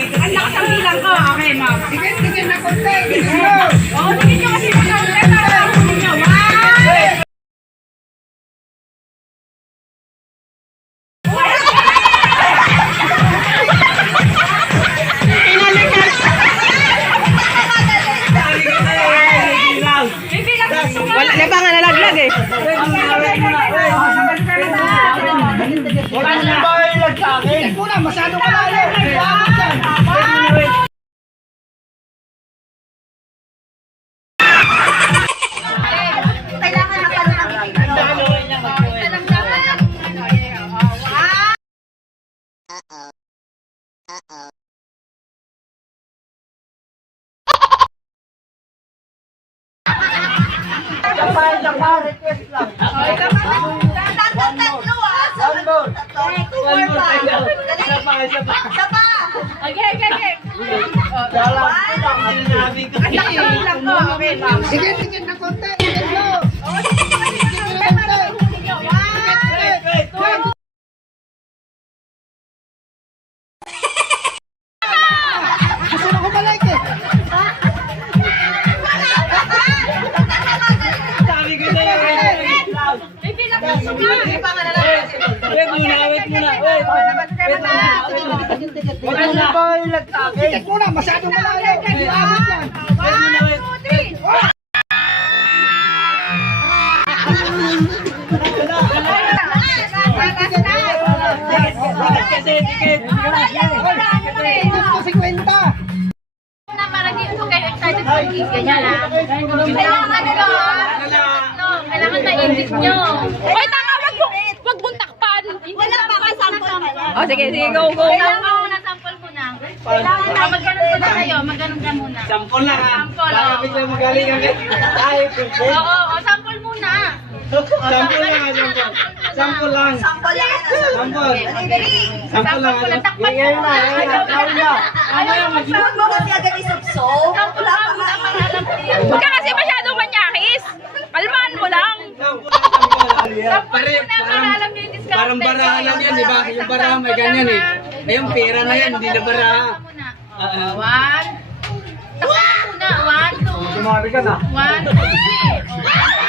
Ang lakas ang bilang ko. Okay, ma'am. Tigil na konti. Tigil mo. Oo, tigil nyo kasi magkakalit para makunin nyo. One! Wala pa nga nalaglag eh. Wala na ba ilag sa akin? Muna, masyado ka layo. Kailangan nakaroon ng request lang. Tatlo ah. Tigil na konti. Tigil mo. Gusto na ko balik eh. Sabi ko na yung May bilang ka suma. wait muna. Wala na ba ilag sa akin? Tigil muna, masyado ka layo. Iabot yan. One, two, three. Kasi ticket. Gusto 50. Na para di ko kayo excited mag-give ganyan ah. Kailangan ano no? Kailangan na-edit nyo. Hoy, tanga, wag mong takpan. Wala pa ka sample pala. Oh, sige, go. Kailangan mo muna, sample muna. Magganon muna kayo, magganon ka muna. Sampol lang ha. Sampol, Baka oo. bigla magaling kami. Ay, perfect. Oo, sample muna. Sampol lang ha, sampol lang. Sample yan. Sampol. Sampol lang. Sample lang, takpan Ngayon mo. na, ngayon na. Huwag mo kasi agad isubsob. Sample Wala lang, pa nga. wala pang alam ko yan. Huwag ka kasi masyadong manyakis. Kalmahan mo lang. Sample muna, para alam nyo yung discount. Parang baraha lang yan, di ba? Yung baraha may ganyan eh. Ayun, pera na yan, hindi na baraha. One. Takpan muna. One, two. Sumari ka na. One, two, three.